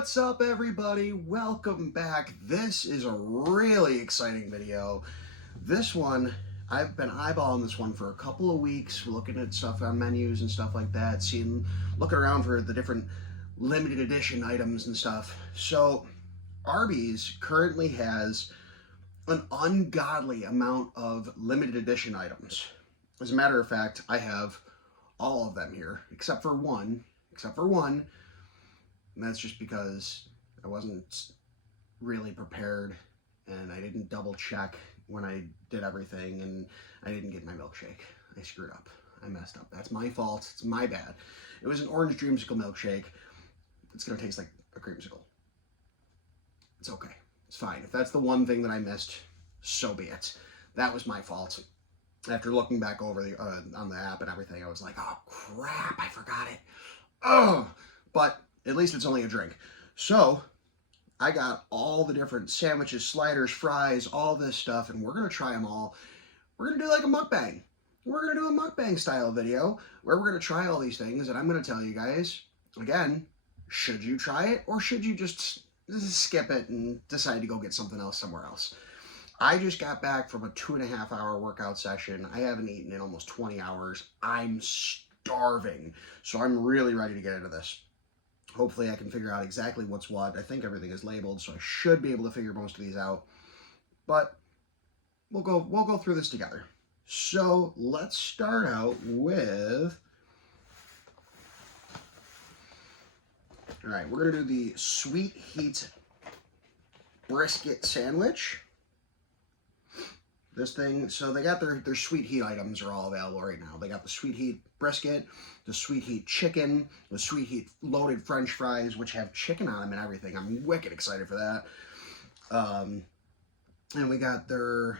What's up, everybody? Welcome back. This is a really exciting video. This one, I've been eyeballing this one for a couple of weeks, looking at stuff on menus and stuff like that, looking around for the different limited edition items and stuff. So, Arby's currently has an ungodly amount of limited edition items. As a matter of fact, I have all of them here, except for one. And that's just because I wasn't really prepared and I didn't double check when I did everything, and I didn't get my milkshake. I screwed up. I messed up. That's my fault. It's my bad. It was an orange dreamsicle milkshake. It's going to taste like a creamsicle. It's okay. It's fine. If that's the one thing that I missed, so be it. That was my fault. After looking back over on the app and everything, I was like, oh crap, I forgot it. Oh, but at least it's only a drink. So I got all the different sandwiches, sliders, fries, all this stuff, and we're going to try them all. We're going to do like a mukbang. We're going to do a mukbang style video where we're going to try all these things, and I'm going to tell you guys, again, should you try it or should you just skip it and decide to go get something else somewhere else? I just got back from a 2.5-hour workout session. I haven't eaten in almost 20 hours. I'm starving, so I'm really ready to get into this. Hopefully I can figure out exactly what's what. I think everything is labeled, so I should be able to figure most of these out. But we'll go through this together. So let's start out with... All right, we're going to do the Sweet Heat brisket sandwich. This thing, so they got their Sweet Heat items are all available right now. They got the Sweet Heat brisket, the Sweet Heat chicken, the Sweet Heat loaded French fries, which have chicken on them and everything. I'm wicked excited for that. And we got their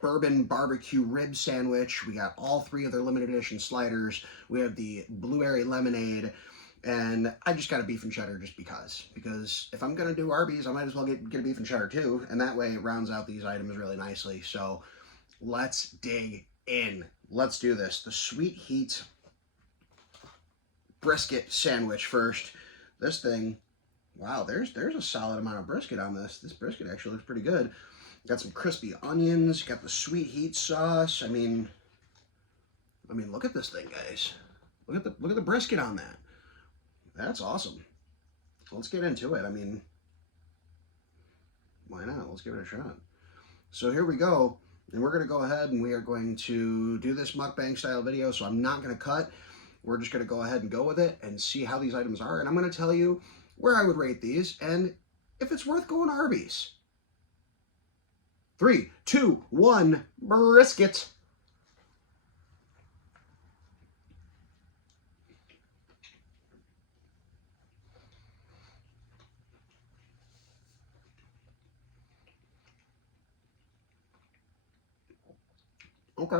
Bourbon barbecue rib sandwich. We got all 3 of their limited edition sliders. We have the blueberry lemonade. And I just got a beef and cheddar just because if I'm going to do Arby's, I might as well get a beef and cheddar too. And that way it rounds out these items really nicely. So let's dig in. Let's do this. The Sweet Heat brisket sandwich first. This thing, wow, there's a solid amount of brisket on this. This brisket actually looks pretty good. Got some crispy onions, got the Sweet Heat sauce. I mean, look at this thing, guys. Look at the brisket on that. That's awesome. Let's get into it. I mean, why not? Let's give it a shot. So here we go. And we're going to go ahead and we are going to do this mukbang style video. So I'm not going to cut. We're just going to go ahead and go with it and see how these items are. And I'm going to tell you where I would rate these and if it's worth going to Arby's. 3, 2, 1, brisket. Okay.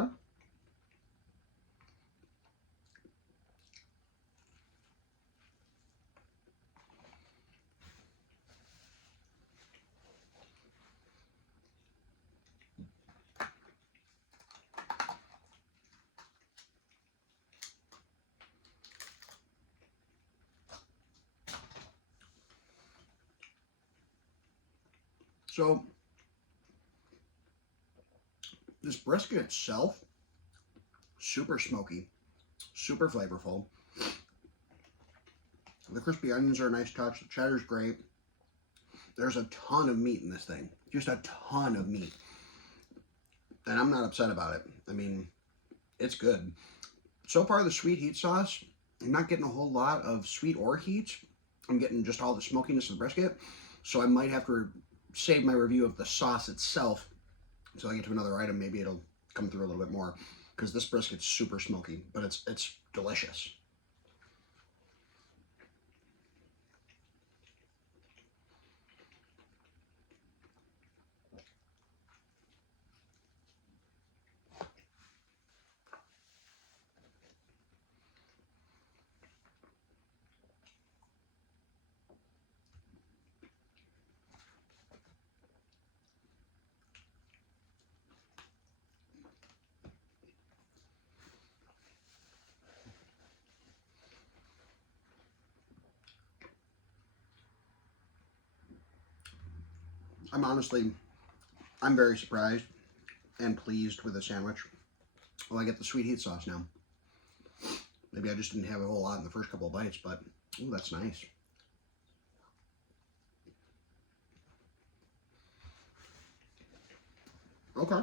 So this brisket itself, super smoky, super flavorful. The crispy onions are a nice touch. The cheddar's great. There's a ton of meat in this thing. Just a ton of meat. And I'm not upset about it. I mean, it's good. So far, the Sweet Heat sauce, I'm not getting a whole lot of sweet or heat. I'm getting just all the smokiness of the brisket. So I might have to save my review of the sauce itself until I get to another item. Maybe it'll come through a little bit more, because this brisket's super smoky, but it's delicious. I'm very surprised and pleased with the sandwich. Well, I get the sweet heat sauce now. Maybe I just didn't have a whole lot in the first couple of bites, but ooh, that's nice. Okay.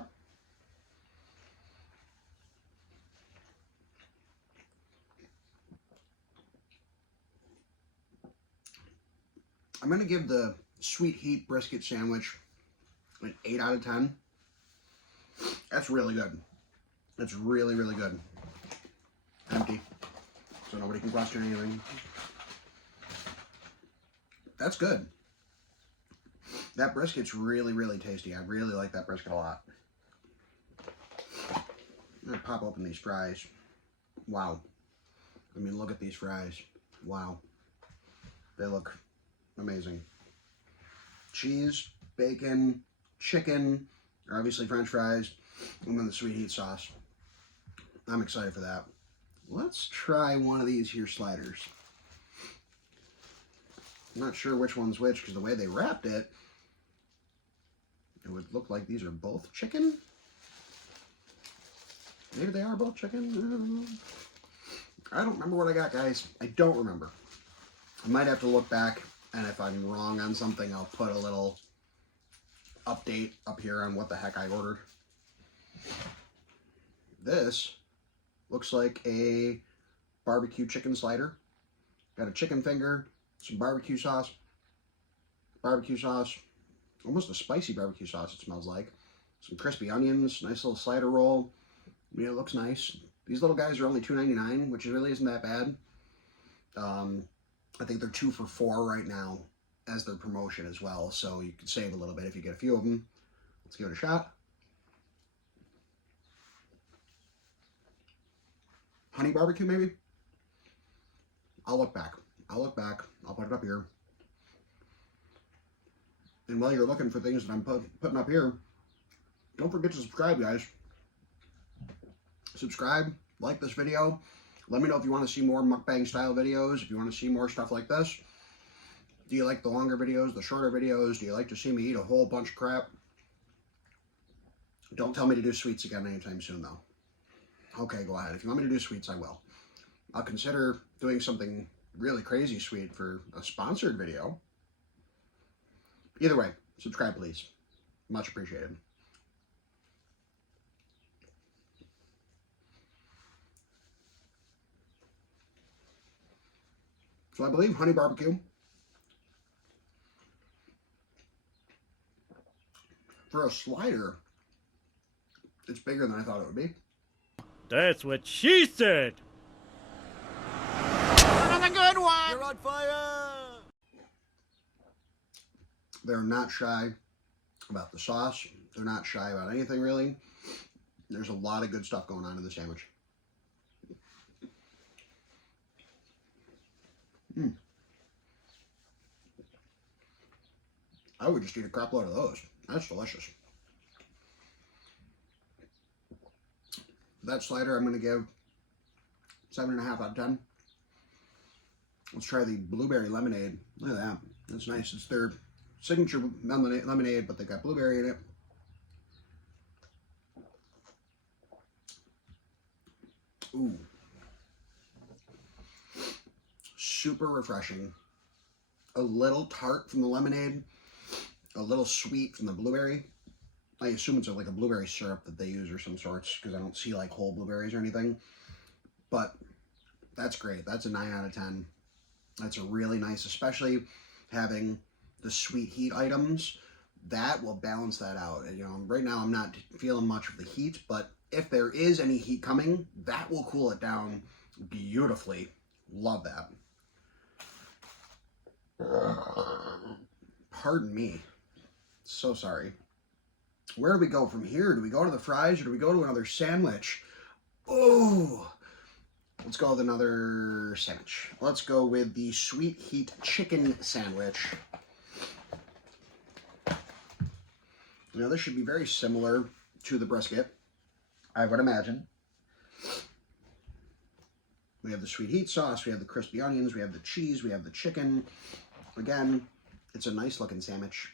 I'm going to give the sweet heat brisket sandwich an 8 out of 10. That's really good. That's really, really good. Empty, so nobody can question anything. That's good. That brisket's really, really tasty. I really like that brisket a lot. I'm going to pop open these fries. Wow. I mean, look at these fries. Wow. They look amazing. Cheese, bacon, chicken, obviously French fries, and then the sweet heat sauce. I'm excited for that. Let's try one of these here sliders. I'm not sure which one's which because the way they wrapped it, it would look like these are both chicken. Maybe they are both chicken. I don't remember what I got, guys. I don't remember. I might have to look back, and if I'm wrong on something, I'll put a little update up here on what the heck I ordered. This looks like a barbecue chicken slider. Got a chicken finger, some barbecue sauce, almost a spicy barbecue sauce it smells like. Some crispy onions, nice little slider roll. Yeah, it looks nice. These little guys are only $2.99, which really isn't that bad. I think they're 2 for $4 right now as their promotion as well, so you can save a little bit if you get a few of them. Let's give it a shot. Honey barbecue, maybe? I'll look back. I'll put it up here. And while you're looking for things that I'm putting up here, don't forget to subscribe, guys. Subscribe, like this video. Let me know if you want to see more mukbang style videos, if you want to see more stuff like this. Do you like the longer videos, the shorter videos? Do you like to see me eat a whole bunch of crap? Don't tell me to do sweets again anytime soon, though. Okay, go ahead. If you want me to do sweets, I will. I'll consider doing something really crazy sweet for a sponsored video. Either way, subscribe, please. Much appreciated. So I believe honey barbecue, for a slider, it's bigger than I thought it would be. That's what she said. Another good one! You're on fire! They're not shy about the sauce. They're not shy about anything, really. There's a lot of good stuff going on in the sandwich. I would just eat a crap load of those. That's delicious. That slider I'm going to give 7.5 out of 10. Let's try the blueberry lemonade. Look at that. That's nice. It's their signature lemonade, but they got blueberry in it. Ooh. Super refreshing. A little tart from the lemonade. A little sweet from the blueberry. I assume it's like a blueberry syrup that they use or some sorts, because I don't see like whole blueberries or anything. But that's great. That's a 9 out of 10. That's a really nice, especially having the sweet heat items. That will balance that out. And, you know, right now I'm not feeling much of the heat, but if there is any heat coming, that will cool it down beautifully. Love that. Pardon me. So sorry. Where do we go from here? Do we go to the fries or do we go to another sandwich? Oh, let's go with another sandwich. Let's go with the sweet heat chicken sandwich. Now this should be very similar to the brisket, I would imagine. We have the sweet heat sauce, we have the crispy onions, we have the cheese, we have the chicken. Again, it's a nice looking sandwich.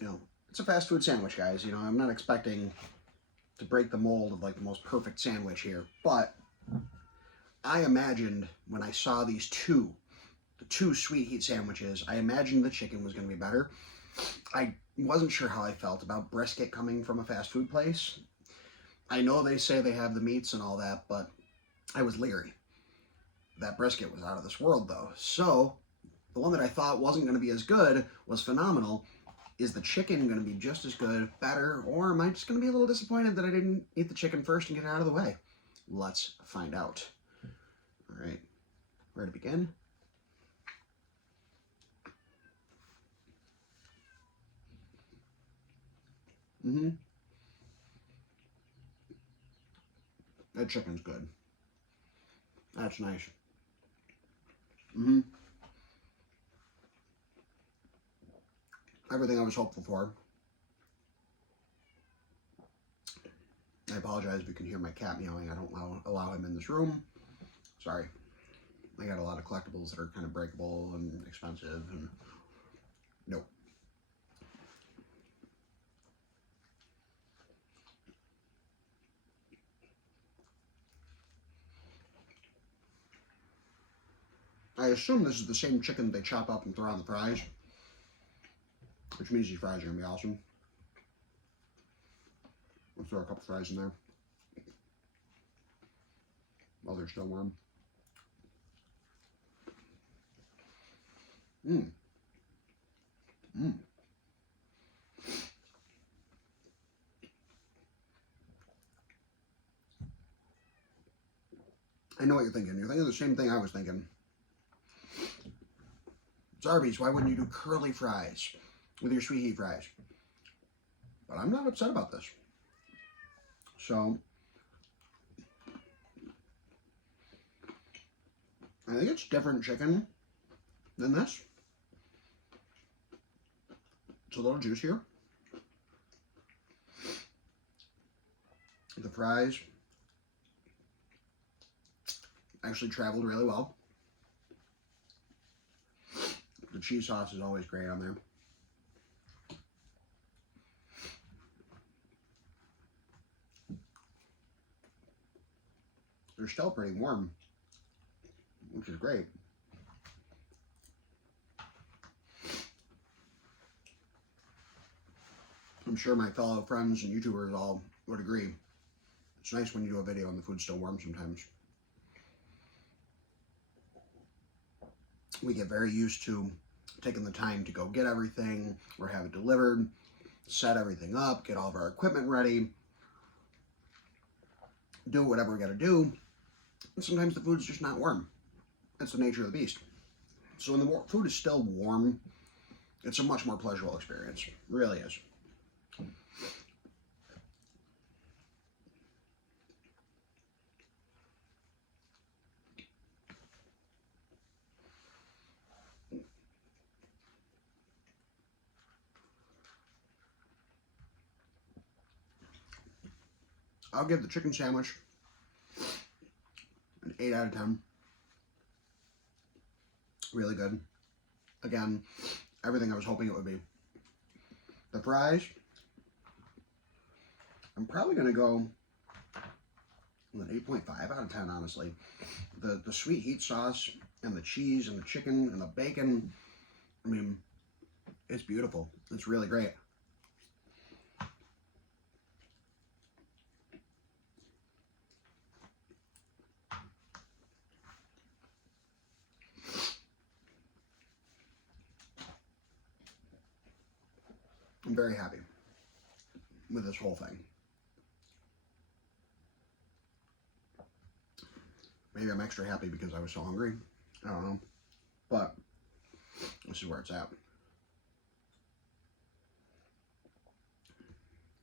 you know, it's a fast food sandwich, guys. You know, I'm not expecting to break the mold of like the most perfect sandwich here, but I imagined when I saw the two sweet heat sandwiches, I imagined the chicken was going to be better. I wasn't sure how I felt about brisket coming from a fast food place. I know they say they have the meats and all that, but I was leery. That brisket was out of this world, though. So, the one that I thought wasn't going to be as good was phenomenal. Is the chicken going to be just as good, better, or am I just going to be a little disappointed that I didn't eat the chicken first and get it out of the way? Let's find out. All right, where to begin? That chicken's good. That's nice. Everything I was hopeful for. I apologize if you can hear my cat meowing. I don't allow him in this room. Sorry. I got a lot of collectibles that are kind of breakable and expensive, and nope. I assume this is the same chicken they chop up and throw on the fries, which means these fries are going to be awesome. Let's throw a couple fries in there while they're still warm. I know what you're thinking. You're thinking the same thing I was thinking. It's Arby's. Why wouldn't you do curly fries with your sweet heat fries? But I'm not upset about this. So, I think it's different chicken than this. It's a little juicier. The fries actually traveled really well. The cheese sauce is always great on there. They're still pretty warm, which is great. I'm sure my fellow friends and YouTubers all would agree. It's nice when you do a video and the food's still warm sometimes. We get very used to taking the time to go get everything or have it delivered, set everything up, get all of our equipment ready, do whatever we got to do. And sometimes the food's just not warm. That's the nature of the beast. So when the food is still warm, it's a much more pleasurable experience. It really is. I'll give the chicken sandwich an 8 out of 10. Really good. Again, everything I was hoping it would be. The fries, I'm probably going to go with an 8.5 out of 10, honestly. The sweet heat sauce and the cheese and the chicken and the bacon, I mean, it's beautiful. It's really great. I'm very happy with this whole thing. Maybe I'm extra happy because I was so hungry. I don't know. But this is where it's at.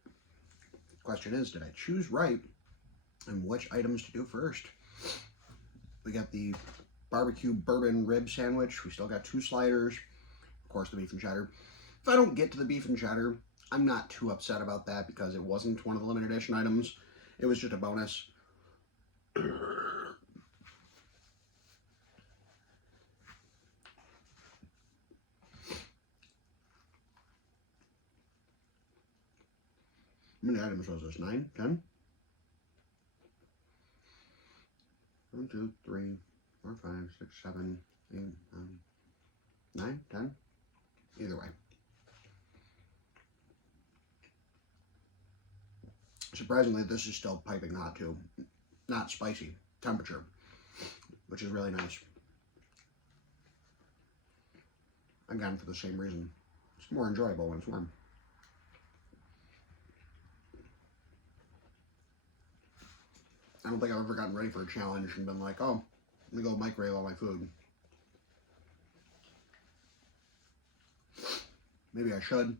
The question is, did I choose right and which items to do first? We got the barbecue bourbon rib sandwich. We still got 2 sliders. Of course, the beef and cheddar. If I don't get to the beef and cheddar, I'm not too upset about that because it wasn't one of the limited edition items. It was just a bonus. many items was this? 9? 10? 1, 2, 3, 4, 5, 6, 7, 8, 9, 10? Either way. Surprisingly, this is still piping hot too. Not spicy. Temperature. Which is really nice. Again, for the same reason. It's more enjoyable when it's warm. I don't think I've ever gotten ready for a challenge and been like, oh, let me go microwave all my food. Maybe I should.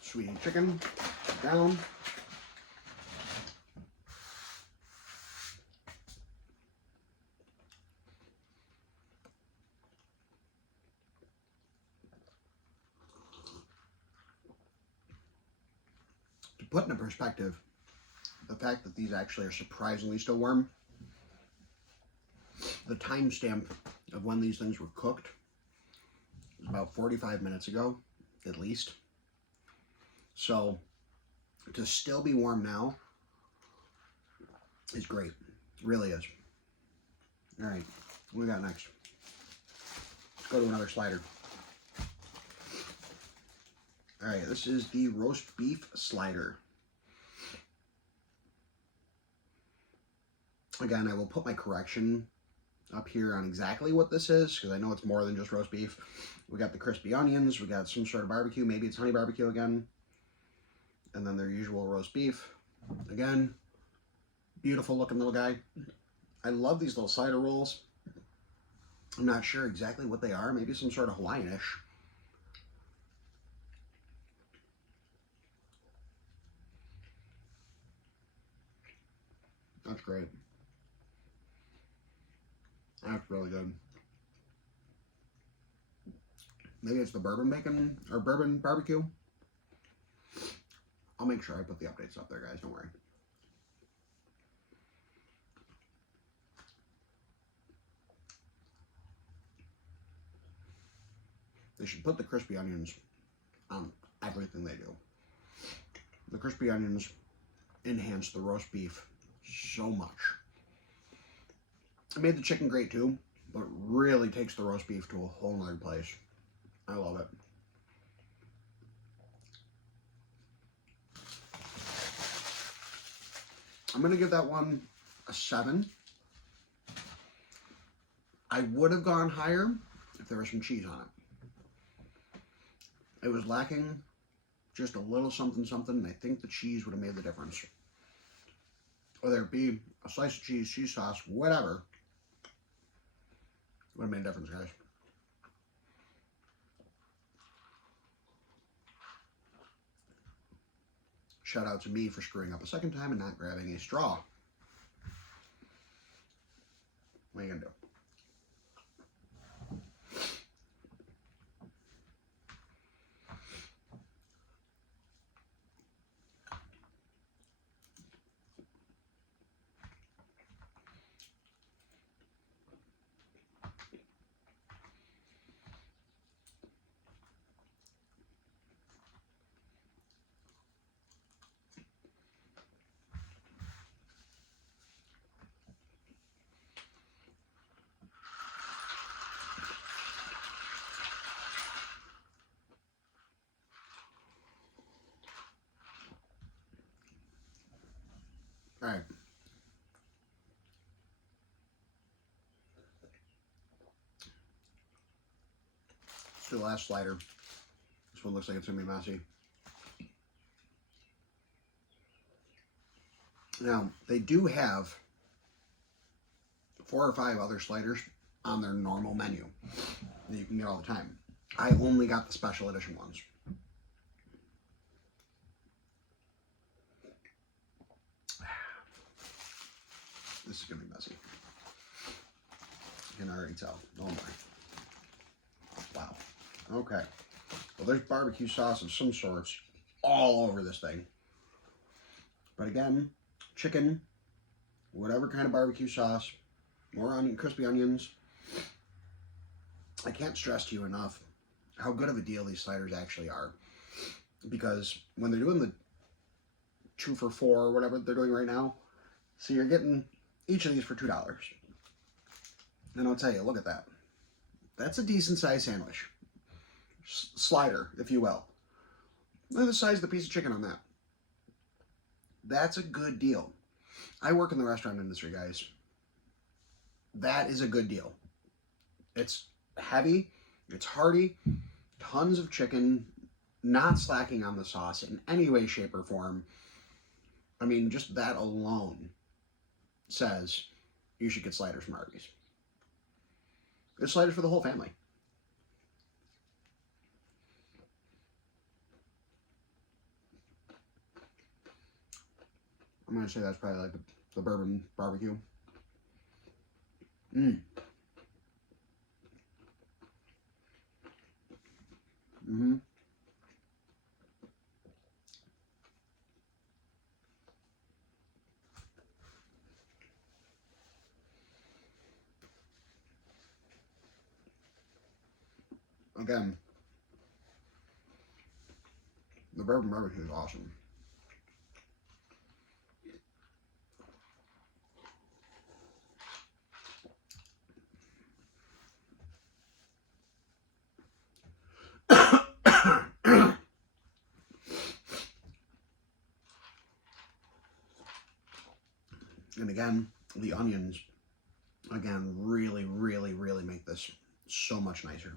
Sweet chicken down. To put into perspective, the fact that these actually are surprisingly still warm, the timestamp of when these things were cooked was about 45 minutes ago, at least. So, to still be warm now is great. It really is. Alright, what we got next? Let's go to another slider. Alright, this is the roast beef slider. Again, I will put my correction up here on exactly what this is, because I know it's more than just roast beef. We got the crispy onions, we got some sort of barbecue, maybe it's honey barbecue again. And then their usual roast beef. Again, beautiful looking little guy. I love these little cider rolls. I'm not sure exactly what they are. Maybe some sort of Hawaiian-ish. That's great. That's really good. Maybe it's the bourbon bacon or bourbon barbecue. I'll make sure I put the updates up there, guys. Don't worry. They should put the crispy onions on everything they do. The crispy onions enhance the roast beef so much. It made the chicken great too, but really takes the roast beef to a whole nother place. I love it. I'm going to give that one a 7. I would have gone higher if there was some cheese on it. It was lacking just a little something something, and I think the cheese would have made the difference. Whether it be a slice of cheese, cheese sauce, whatever, would have made a difference, guys. Shout out to me for screwing up a second time and not grabbing a straw. What are you gonna do? All right. Let's do the last slider. This one looks like it's gonna be messy. Now, they do have 4 or 5 other sliders on their normal menu that you can get all the time. I only got the special edition ones. this is going to be messy. You can already tell. Oh my. Wow. Okay. Well, there's barbecue sauce of some sorts all over this thing. But again, chicken, whatever kind of barbecue sauce, more onion, crispy onions. I can't stress to you enough how good of a deal these sliders actually are. Because when they're doing the 2 for $4 or whatever they're doing right now, so you're getting each of these for $2. And I'll tell you, look at that. That's a decent sized sandwich. Slider, if you will. Look at the size of the piece of chicken on that. That's a good deal. I work in the restaurant industry, guys. That is a good deal. It's heavy, it's hearty, tons of chicken, not slacking on the sauce in any way, shape, or form. I mean, just that alone says you should get sliders from Arby's. It's sliders for the whole family. I'm going to say that's probably like the bourbon barbecue. Again, the bourbon barbecue is awesome. And again, the onions, again, really, really, really make this so much nicer.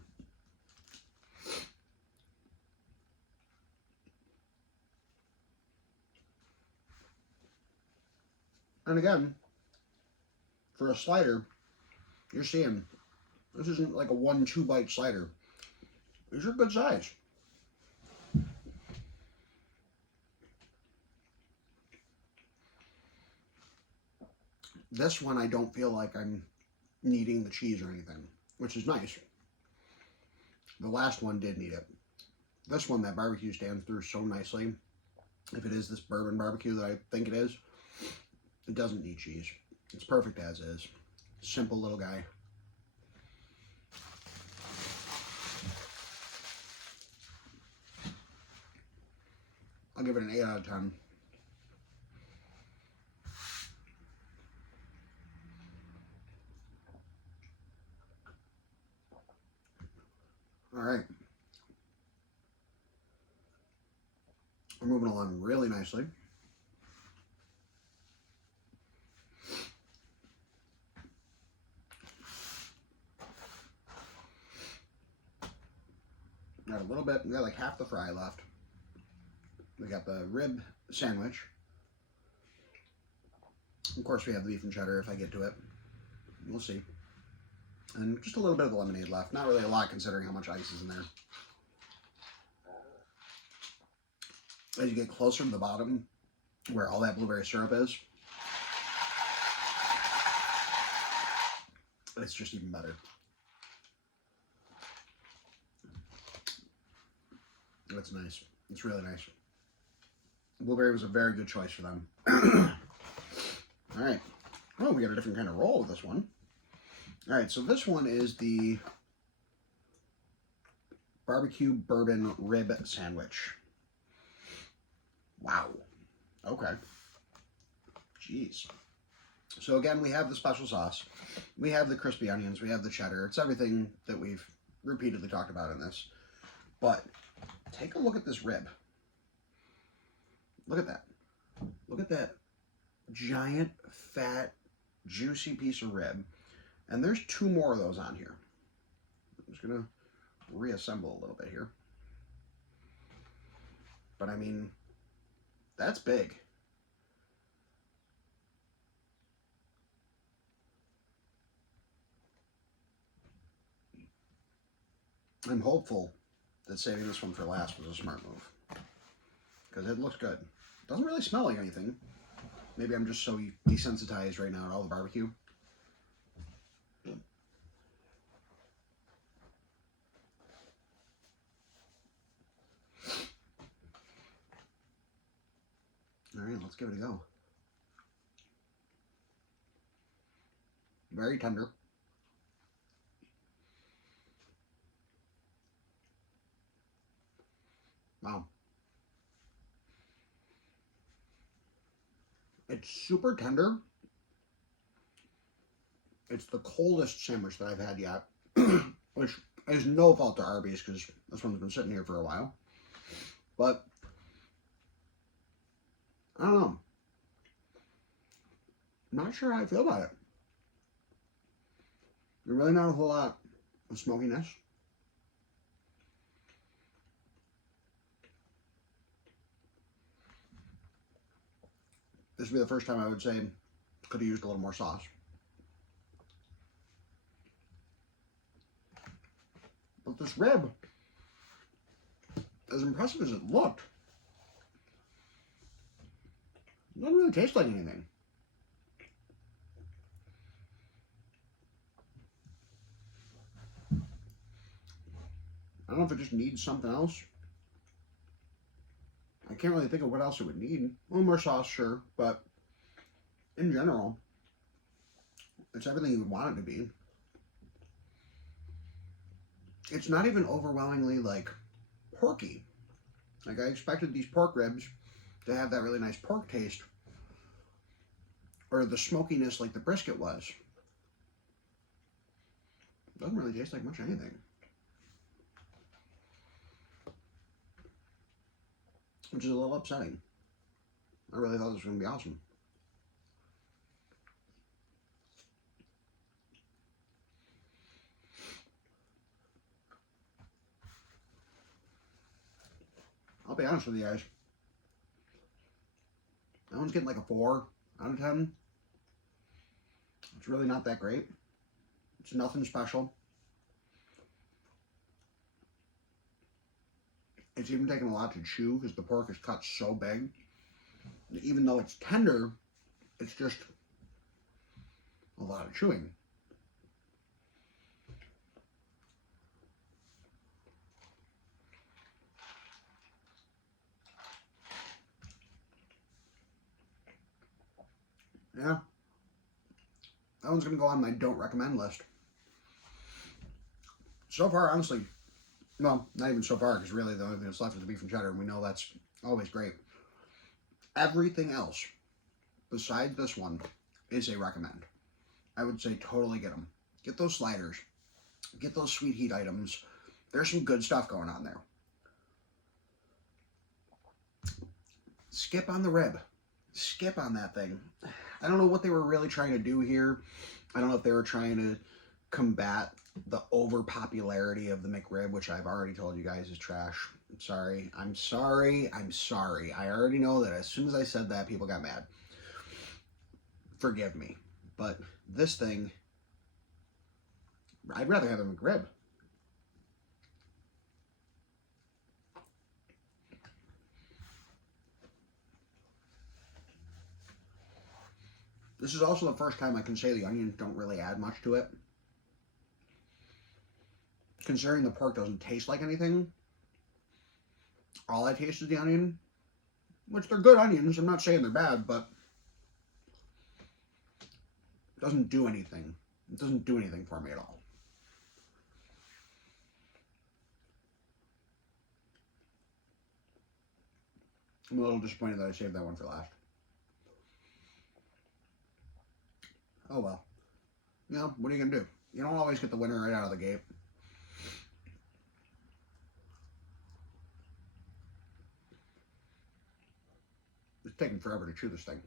And again, for a slider, you're seeing, this isn't like a 1-2 bite slider. These are good size. This one, I don't feel like I'm needing the cheese or anything, which is nice. The last one did need it. This one, that barbecue stands through so nicely. If it is this bourbon barbecue that I think it is, it doesn't need cheese. It's perfect as is. Simple little guy. I'll give it an 8 out of 10. All right. We're moving along really nicely. Got a little bit, we got like half the fry left. We got the rib sandwich. Of course, we have the beef and cheddar if I get to it. We'll see. And just a little bit of the lemonade left. Not really a lot considering how much ice is in there. As you get closer to the bottom, where all that blueberry syrup is, it's just even better. That's nice. It's really nice. Blueberry was a very good choice for them. All right. Oh, we got a different kind of roll with this one. All right, so this one is the barbecue bourbon rib sandwich. Wow. Okay. Jeez. So again, we have the special sauce. We have the crispy onions. We have the cheddar. It's everything that we've repeatedly talked about in this. But take a look at this rib. Look at that. Look at that giant, fat, juicy piece of rib. And there's 2 more of those on here. I'm just going to reassemble a little bit here. But I mean, that's big. I'm hopeful that saving this one for last was a smart move. Because it looks good. Doesn't really smell like anything. Maybe I'm just so desensitized right now to all the barbecue. All right, let's give it a go. Very tender. Wow. It's super tender. It's the coldest sandwich that I've had yet, which is no fault to Arby's because this one's been sitting here for a while. But I don't know. I'm not sure how I feel about it. There's really not a whole lot of smokiness. This would be the first time I would say could have used a little more sauce. But this rib, as impressive as it looked, doesn't really taste like anything. I don't know if it just needs something else. I can't really think of what else it would need. A little more sauce, sure, but in general, it's everything you would want it to be. It's not even overwhelmingly like porky. Like I expected these pork ribs to have that really nice pork taste, or the smokiness like the brisket was. It doesn't really taste like much anything. Which is a little upsetting. I really thought this was going to be awesome. I'll be honest with you guys. That one's getting like a 4 out of 10. It's really not that great. It's nothing special. It's even taking a lot to chew because the pork is cut so big. Even though it's tender, it's just a lot of chewing. Yeah. That one's going to go on my don't recommend list. So far, honestly, well, not even so far, because really the only thing that's left is the beef and cheddar, and we know that's always great. Everything else, besides this one, is a recommend. I would say totally get them. Get those sliders. Get those sweet heat items. There's some good stuff going on there. Skip on the rib. Skip on that thing. I don't know what they were really trying to do here. I don't know if they were trying to combat the overpopularity of the McRib, which I've already told you guys is trash. I'm sorry. I'm sorry. I'm sorry. I already know that as soon as I said that, people got mad. Forgive me. But this thing, I'd rather have a McRib. This is also the first time I can say the onions don't really add much to it. Considering the pork doesn't taste like anything, all I taste is the onion, which they're good onions. I'm not saying they're bad, but it doesn't do anything. It doesn't do anything for me at all. I'm a little disappointed that I saved that one for last. Oh well. You know, what are you going to do? You don't always get the winner right out of the gate. It's taking forever to chew this thing.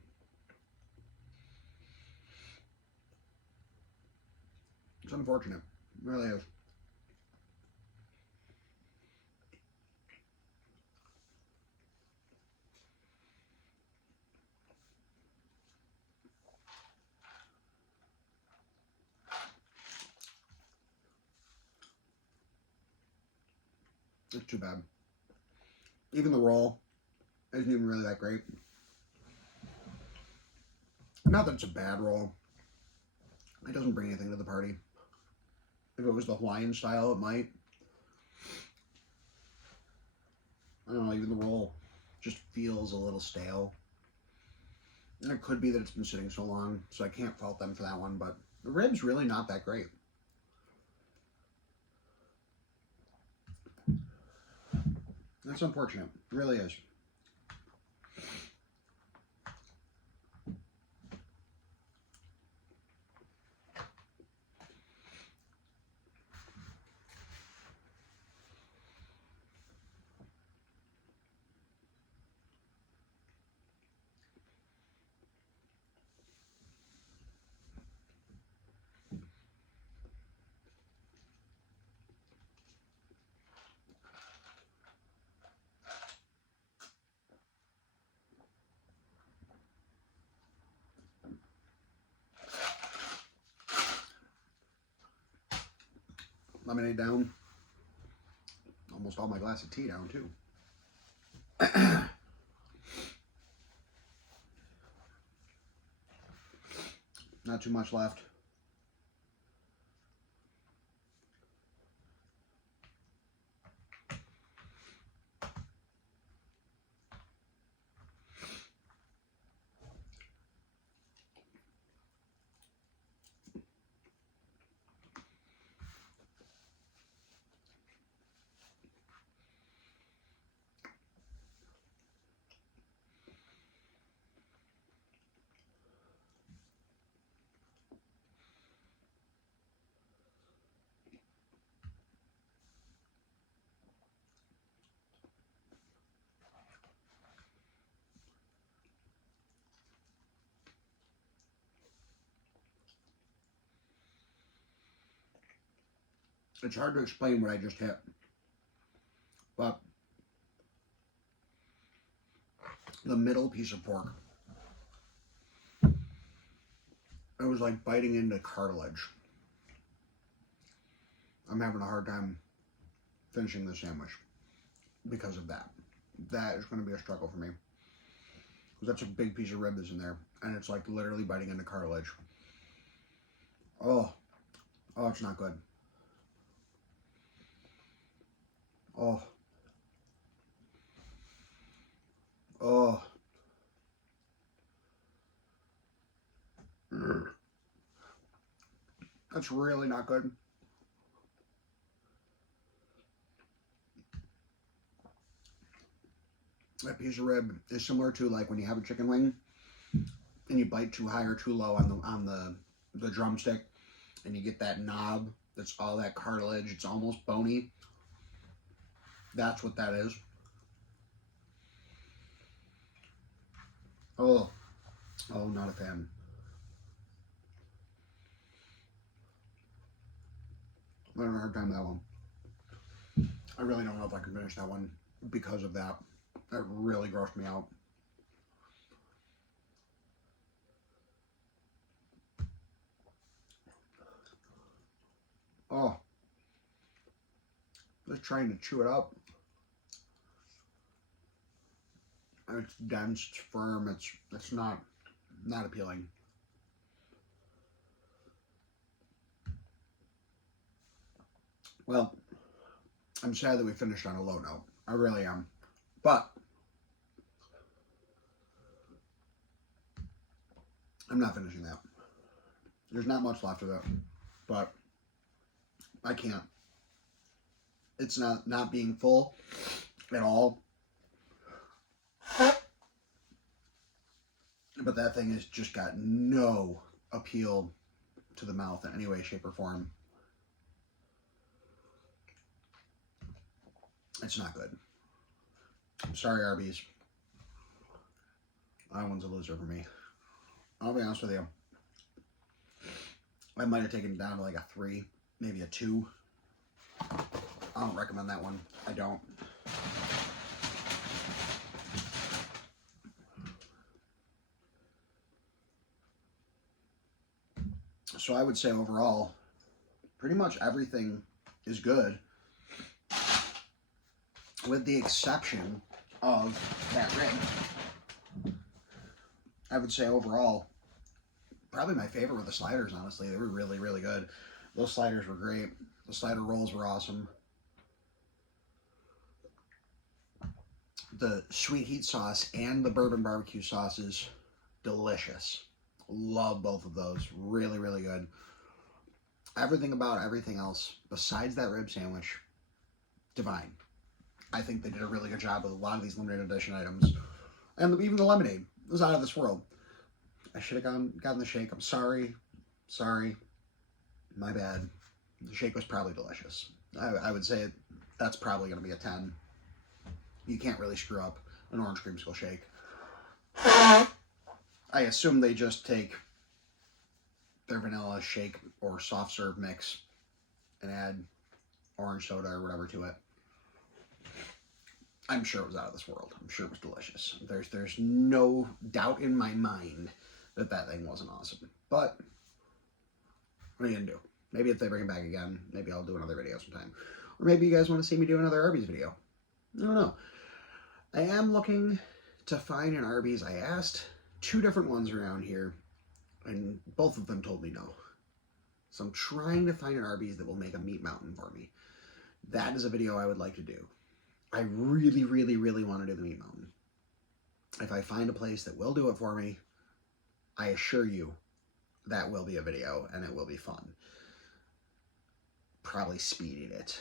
It's unfortunate. It really is. It's too bad. Even the roll isn't even really that great. Not that it's a bad roll. It doesn't bring anything to the party. If it was the Hawaiian style, it might. I don't know, even the roll just feels a little stale. And it could be that it's been sitting so long, so I can't fault them for that one, but the rib's really not that great. That's unfortunate. It really is. Lemonade down. Almost all my glass of tea down, too. Not too much left. It's hard to explain what I just hit, but the middle piece of pork, it was like biting into cartilage. I'm having a hard time finishing the sandwich because of that. That is going to be a struggle for me. That's a big piece of rib that's in there, and it's like literally biting into cartilage. Oh, it's not good. Oh. That's really not good. That piece of rib is similar to like when you have a chicken wing and you bite too high or too low on the drumstick, and you get that knob that's all that cartilage. It's almost bony. That's what that is. Oh, not a fan. I'm having a hard time with that one. I really don't know if I can finish that one because of that. That really grossed me out. Oh, just trying to chew it up. It's dense, it's firm, it's not appealing. Well, I'm sad that we finished on a low note. I really am. But I'm not finishing that. There's not much left of it, but I can't. It's not being full at all. But that thing has just got no appeal to the mouth in any way, shape, or form. It's not good. I'm sorry, Arbys. That one's a loser for me. I'll be honest with you. I might have taken it down to like a 3, maybe a 2. I don't recommend that one. I don't. So I would say overall, pretty much everything is good, with the exception of that rib. I would say overall, Probably my favorite were the sliders, honestly. They were really, really good. Those sliders were great. The slider rolls were awesome. The sweet heat sauce and the bourbon barbecue sauces, delicious. Love both of those. Really, really good. Everything about everything else besides that rib sandwich, divine. I think they did a really good job with a lot of these limited edition items. And even the lemonade was out of this world. I should have gotten the shake. I'm sorry. Sorry. My bad. The shake was probably delicious. I would say that's probably going to be a 10. You can't really screw up an orange creamsicle shake. I assume they just take their vanilla shake or soft serve mix and add orange soda or whatever to it. I'm sure it was out of this world. I'm sure it was delicious. There's no doubt in my mind that that thing wasn't awesome. But what are you gonna do? Maybe if they bring it back again, maybe I'll do another video sometime. Or maybe you guys want to see me do another Arby's video. I don't know. I am looking to find an Arby's. I asked 2 different ones around here, and both of them told me no. So I'm trying to find an Arby's that will make a meat mountain for me. That is a video I would like to do. I really, really, really want to do the meat mountain. If I find a place that will do it for me, I assure you that will be a video and it will be fun. Probably speeding it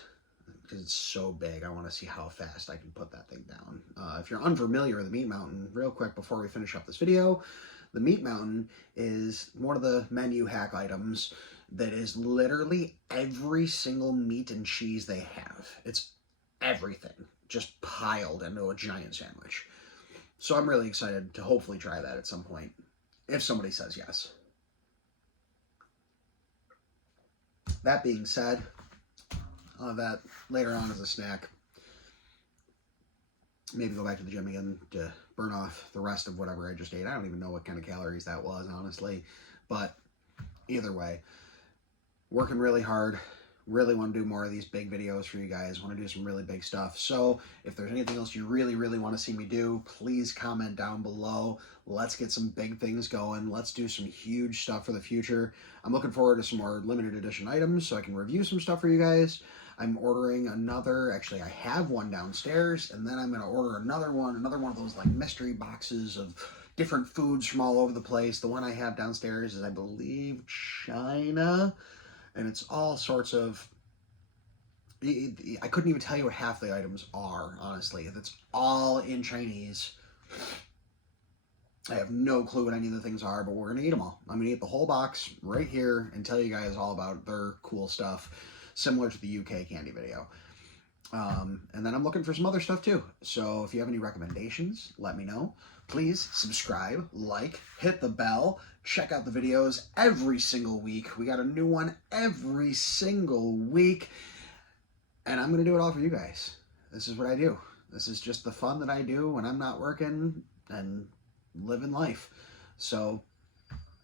because it's so big. I want to see how fast I can put that thing down. If you're unfamiliar with the meat mountain, real quick before we finish up this video, the meat mountain is one of the menu hack items that is literally every single meat and cheese they have. It's everything just piled into a giant sandwich. So I'm really excited to hopefully try that at some point, if somebody says yes. That being said, I'll have that later on as a snack. Maybe go back to the gym again to burn off the rest of whatever I just ate. I don't even know what kind of calories that was, honestly. But either way, working really hard. Really want to do more of these big videos for you guys. Want to do some really big stuff. So if there's anything else you really, really want to see me do, please comment down below. Let's get some big things going. Let's do some huge stuff for the future. I'm looking forward to some more limited edition items so I can review some stuff for you guys. I'm ordering another, actually I have one downstairs, and then I'm going to order another one of those like mystery boxes of different foods from all over the place. The one I have downstairs is, I believe, China. And it's all sorts of, I couldn't even tell you what half the items are, honestly. It's all in Chinese. I have no clue what any of the things are, but we're going to eat them all. I'm going to eat the whole box right here and tell you guys all about their cool stuff, similar to the UK candy video. And then I'm looking for some other stuff too. So if you have any recommendations, let me know. Please subscribe, like, hit the bell, check out the videos every single week. We got a new one every single week. And I'm going to do it all for you guys. This is what I do. This is just the fun that I do when I'm not working and living life. So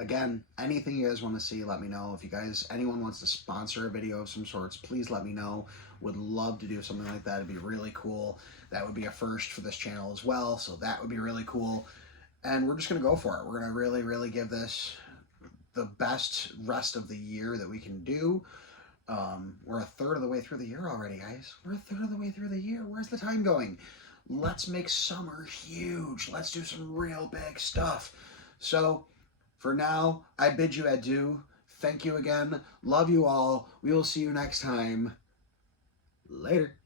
again, anything you guys want to see, let me know. If you guys, anyone wants to sponsor a video of some sorts, please let me know. Would love to do something like that. It'd be really cool. That would be a first for this channel as well. So that would be really cool. And we're just going to go for it. We're going to really, really give this the best rest of the year that we can do. We're a third of the way through the year already, guys. We're a third of the way through the year. Where's the time going? Let's make summer huge. Let's do some real big stuff. So for now, I bid you adieu. Thank you again. Love you all. We will see you next time. Later.